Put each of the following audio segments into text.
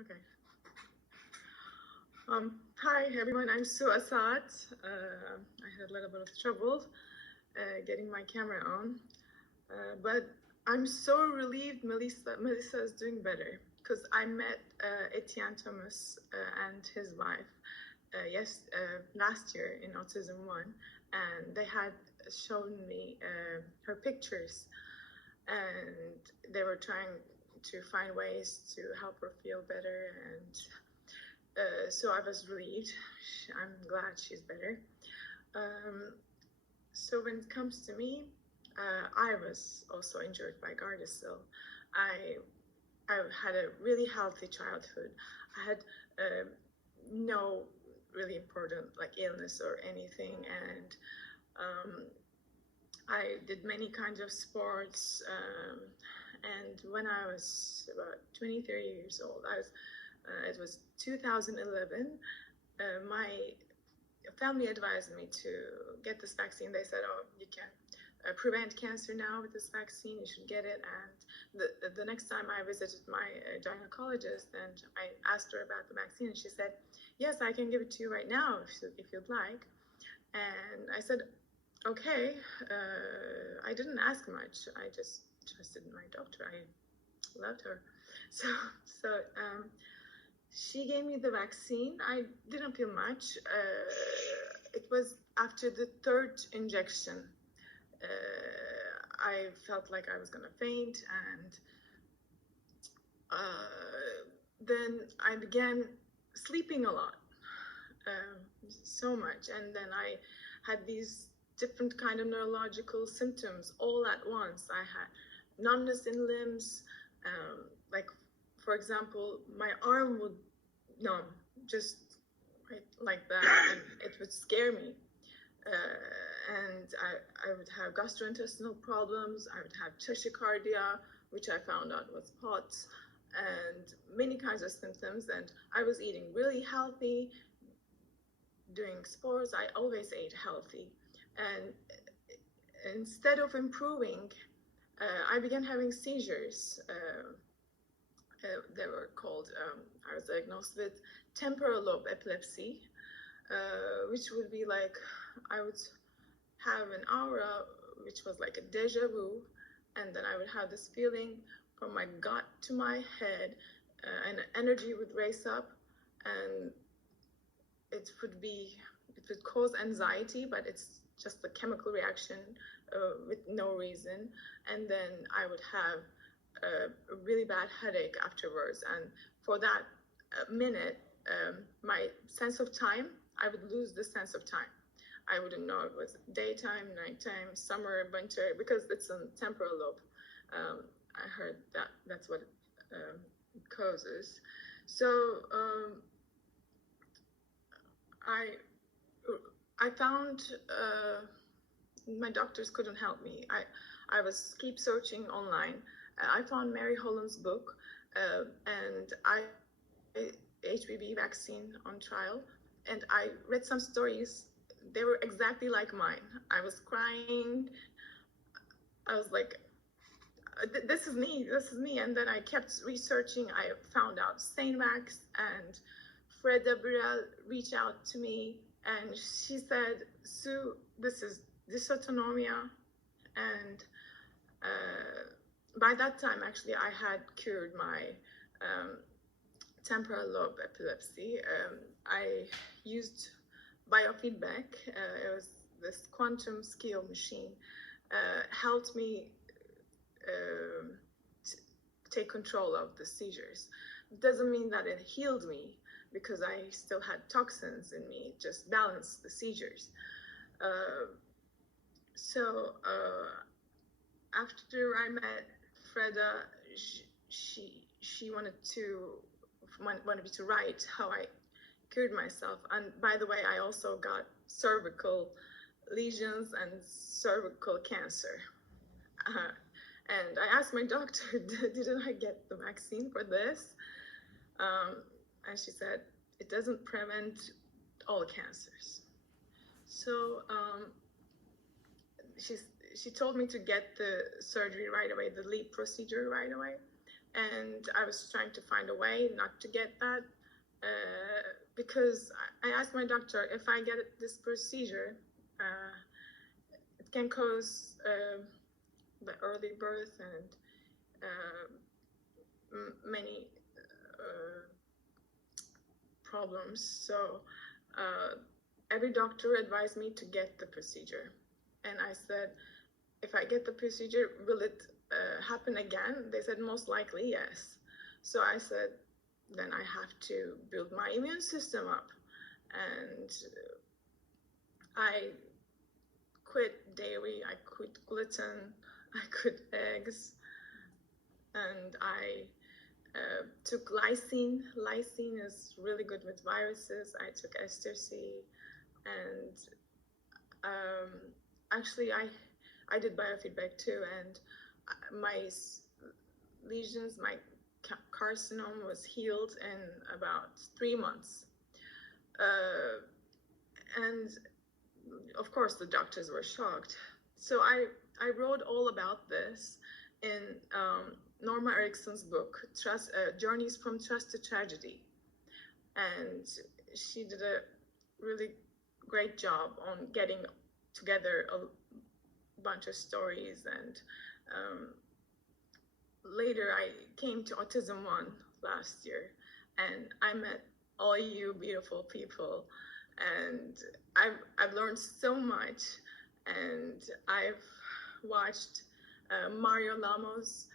Okay. Hi everyone, I'm Asaad. I had a little bit of trouble getting my camera on, but I'm so relieved Melissa is doing better, because I met Etienne Thomas and his wife last year in AutismOne, and they had shown me her pictures, and they were trying to find ways to help her feel better, and so I was relieved. I'm glad she's better. So when it comes to me, I was also injured by Gardasil. I had a really healthy childhood. I had no really important illness or anything, and I did many kinds of sports. And when I was about 23 years old, it was 2011. My family advised me to get this vaccine. They said, "Oh, you can prevent cancer now with this vaccine. You should get it." And the next time I visited my gynecologist and I asked her about the vaccine, and she said, "Yes, I can give it to you right now if you'd like." And I said, "Okay." I didn't ask much. I just trusted my doctor. I loved her. So she gave me the vaccine. I didn't feel much. It was after the third injection. I felt like I was gonna faint, and then I began sleeping a lot, so much, and then I had these different kind of neurological symptoms all at once. I had numbness in limbs, like for example, my arm would numb just right like that, and it would scare me. And I would have gastrointestinal problems. I would have tachycardia, which I found out was POTS, and many kinds of symptoms. And I was eating really healthy, doing sports. I always ate healthy. And instead of improving, I began having seizures. They were called, I was diagnosed with temporal lobe epilepsy, which would be like, I would have an aura, which was like a deja vu, and then I would have this feeling from my gut to my head, and energy would race up, and it would cause anxiety, but it's just a chemical reaction with no reason. And then I would have a really bad headache afterwards, and for that minute, my sense of time, I would lose the sense of time. I wouldn't know it was daytime, nighttime, summer, winter, because it's a temporal lobe. I heard that's what it causes. So I found my doctors couldn't help me. I was keep searching online. I found Mary Holland's book, and HPV vaccine on trial, and I read some stories. They were exactly like mine. I was crying. I was like, this is me. And then I kept researching. I found out Sainvax, and Freda Burrell reached out to me, and she said, "Sue, this is dysautonomia." And by that time, actually, I had cured my temporal lobe epilepsy. I used biofeedback. It was this quantum scale machine, helped me take control of the seizures. It doesn't mean that it healed me, because I still had toxins in me. It just balanced the seizures. So after I met Freda, she wanted me to write how I cured myself. And by the way, I also got cervical lesions and cervical cancer. And I asked my doctor, didn't I get the vaccine for this? And she said, it doesn't prevent all cancers. So she told me to get the surgery right away, the LEAP procedure right away. and I was trying to find a way not to get that, because I asked my doctor, if I get this procedure, it can cause the early birth and many problems. So every doctor advised me to get the procedure. And I said, if I get the procedure, will it happen again? They said, most likely, yes. So I said, then I have to build my immune system up. And I quit dairy, I quit gluten, I quit eggs, and I took lysine. Lysine is really good with viruses. I took ester C, and actually I did biofeedback too, and my lesions, my carcinoma was healed in about 3 months. And of course the doctors were shocked. So I wrote all about this in Norma Erikson's book, Journeys from Trust to Tragedy. And she did a really great job on getting together a bunch of stories. And later I came to AutismOne last year, and I met all you beautiful people, and I've learned so much. And I've watched Mario Lamo's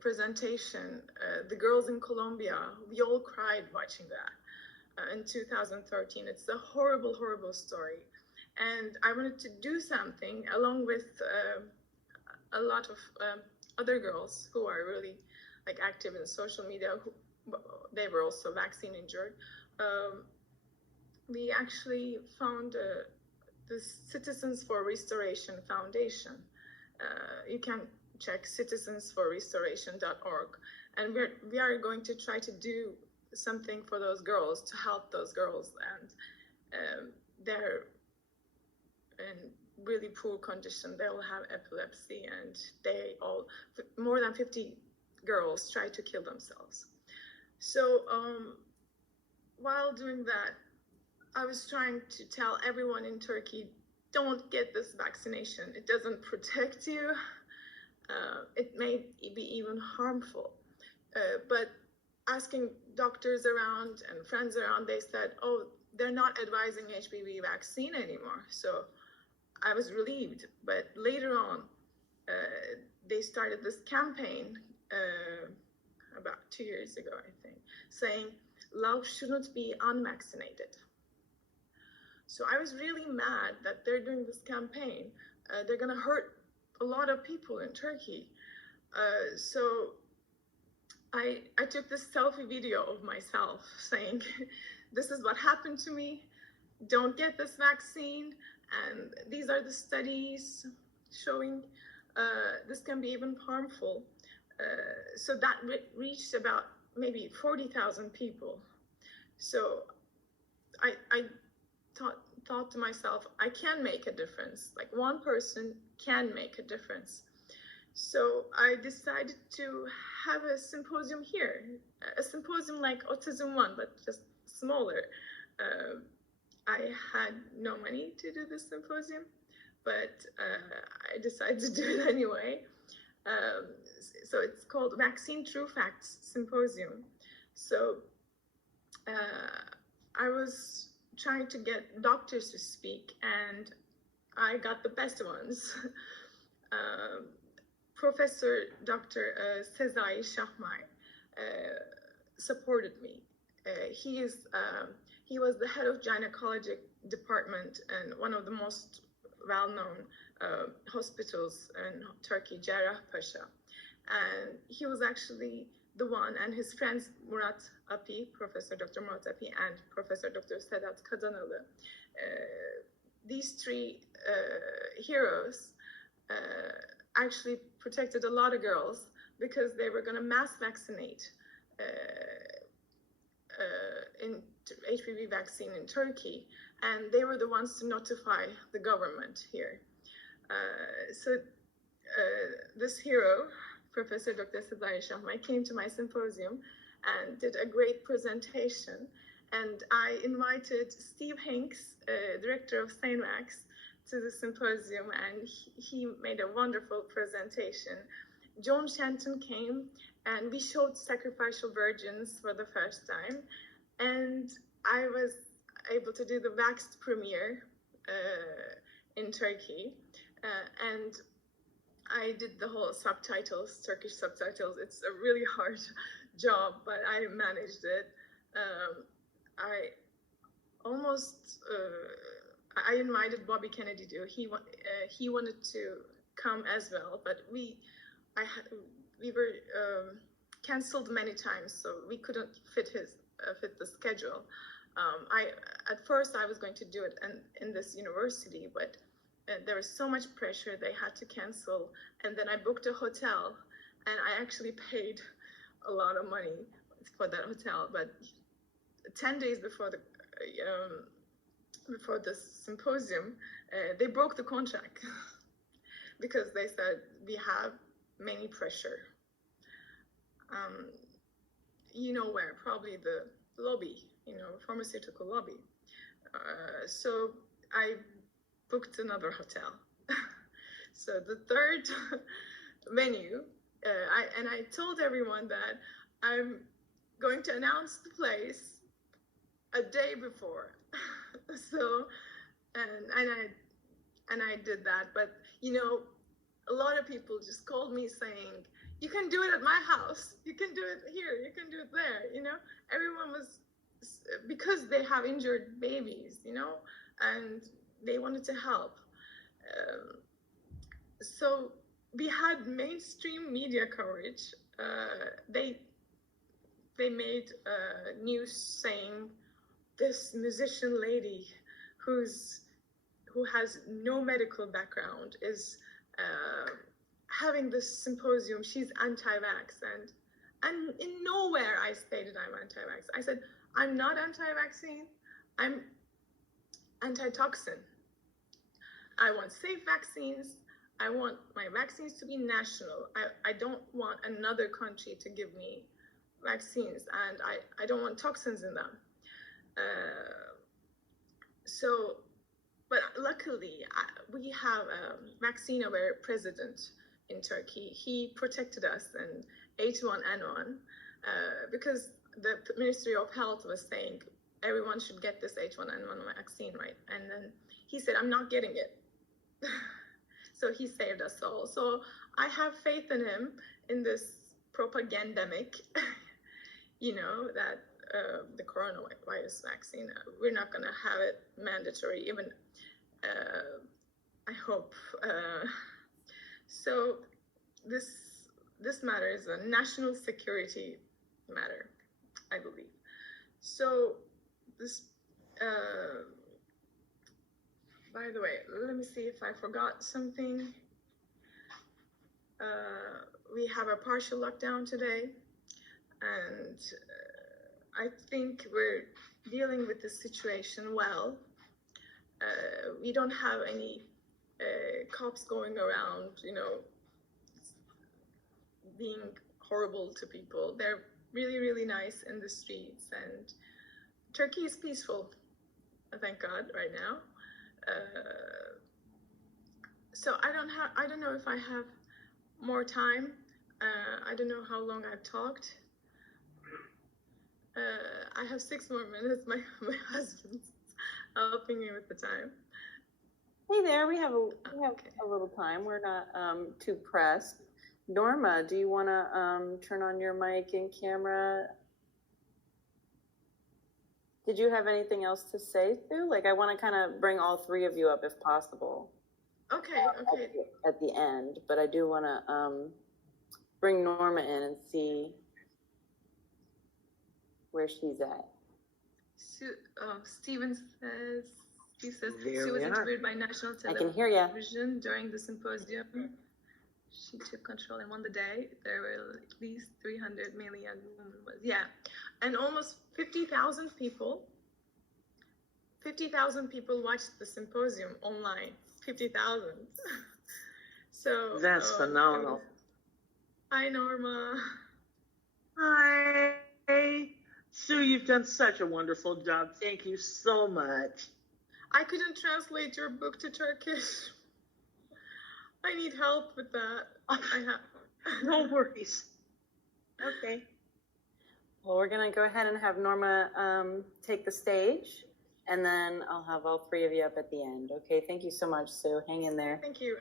presentation, The Girls in Colombia. We all cried watching that in 2013. It's a horrible, horrible story. And I wanted to do something along with a lot of other girls who are really like active in social media. They were also vaccine injured. We actually found the Citizens for Restoration Foundation. You can check citizensforrestoration.org, and we are going to try to do something for those girls, to help those girls. And they're in really poor condition. They all have epilepsy, and they all, more than 50 girls try to kill themselves. So while doing that, I was trying to tell everyone in Turkey, don't get this vaccination. It doesn't protect you. It may be even harmful. But asking doctors around and friends around, they said, oh, they're not advising HPV vaccine anymore. So I was relieved. But later on, they started this campaign about 2 years ago, I think, saying love shouldn't be unvaccinated. So I was really mad that they're doing this campaign. They're gonna hurt a lot of people in Turkey. So I took this selfie video of myself saying, this is what happened to me. Don't get this vaccine. And these are the studies showing this can be even harmful. So that reached about maybe 40,000 people. So I thought to myself, I can make a difference. Like one person can make a difference. So I decided to have a symposium here, a symposium like AutismOne, but just smaller. I had no money to do this symposium, but I decided to do it anyway. So it's called Vaccine True Facts Symposium. So I was trying to get doctors to speak, and I got the best ones. Professor Dr. Sezai Shahmai supported me. He was the head of gynecology department and one of the most well-known hospitals in Turkey, Cerrahpaşa. And he was actually the one, and his friends Murat Api, Professor Dr. Murat Api, and Professor Dr. Sedat Kadanalı. These three heroes actually protected a lot of girls because they were going to mass vaccinate in HPV vaccine in Turkey, and they were the ones to notify the government here. So this hero Professor Dr. Sadari Shahmai, came to my symposium and did a great presentation. And I invited Steve Hinks, director of SaneMax, to the symposium, and he made a wonderful presentation. John Shenton came, and we showed Sacrificial Virgins for the first time. And I was able to do the Vaxxed premiere in Turkey. And I did the whole subtitles, Turkish subtitles. It's a really hard job, but I managed it. I invited Bobby Kennedy too. He wanted to come as well, but we were canceled many times, so we couldn't fit the schedule. At first I was going to do it in this university, but there was so much pressure they had to cancel. And then I booked a hotel, and I actually paid a lot of money for that hotel. But 10 days before the symposium, they broke the contract because they said we have many pressure. You know where? Probably the lobby, pharmaceutical lobby. So I booked another hotel. So the third venue, I told everyone that I'm going to announce the place a day before. So, and I did that, but a lot of people just called me saying, you can do it at my house, you can do it here, you can do it there, everyone was, because they have injured babies, and they wanted to help. So we had mainstream media coverage. They made news saying this musician lady who has no medical background is having this symposium. She's anti-vax, and in nowhere I stated I'm anti-vax. I said I'm not anti-vaccine. I'm anti-toxin. I want safe vaccines. I want my vaccines to be national. I don't want another country to give me vaccines, and I don't want toxins in them. But luckily, we have a vaccine-aware president in Turkey. He protected us in H1N1 because the Ministry of Health was saying everyone should get this H1N1 vaccine, right? And then he said, I'm not getting it. So he saved us all. So I have faith in him in this propagandemic, that the coronavirus vaccine, we're not going to have it mandatory, even, I hope. So this matter is a national security matter, I believe. So this, by the way, let me see if I forgot something. We have a partial lockdown today, and I think we're dealing with the situation well. We don't have any cops going around, being horrible to people. They're really, really nice in the streets, and Turkey is peaceful, thank God, right now. So I don't know if I have more time. I don't know how long I've talked. I have 6 more minutes. My husband's helping me with the time. Hey there, we have a little time. We're not too pressed. Norma, do you want to turn on your mic and camera? Did you have anything else to say, Sue? Like, I want to kind of bring all 3 of you up if possible. Okay. At the end, but I do want to bring Norma in and see where she's at. Steve says, she was interviewed by national television. I can hear you. During the symposium. She took control and won the day. There were at least 300 million women. Yeah, and almost 50,000 people watched the symposium online. 50,000. So that's phenomenal. Hi, Norma. Hi. Sue, you've done such a wonderful job. Thank you so much. I couldn't translate your book to Turkish. I need help with that. I have. No worries. Okay. Well, we're going to go ahead and have Norma take the stage, and then I'll have all three of you up at the end. Okay, thank you so much, Sue. Hang in there. Thank you.